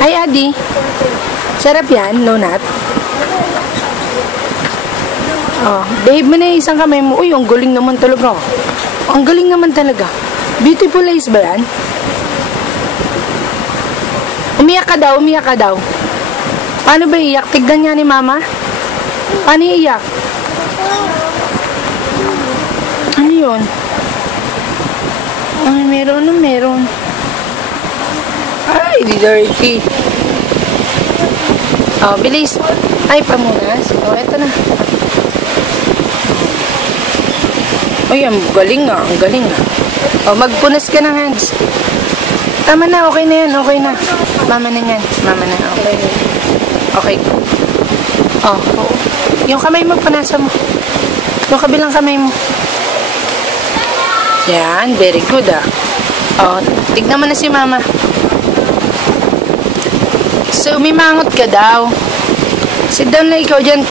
Hi, Adi. Sarap yan, donut. Oh, behave mo na yung isang kamay mo. Uy, ang galing naman talaga. Ang galing naman talaga. Beautiful eyes ba yan? Umiyak ka daw, umiyak ka daw. Paano ba iyak? Tignan niya ni mama. Paano iyak? Ano yun? Ay, meron na meron. Ay, dirty. Oh, bilis. Ay, pamunas. Oh, eto na. Ay, ang galing nga, ang galing nga. Oh, magpunas ka ng hands. Tama na, okay na yan, okay na. Mama na yan, mama na, okay. Okay. Oh, oh. Yung kamay mo, punasan mo. Yung kabilang kamay mo. Yan, very good ah. Oh, tignan mo na si mama. So, umimangot ka daw. Sit down na ikaw dyan.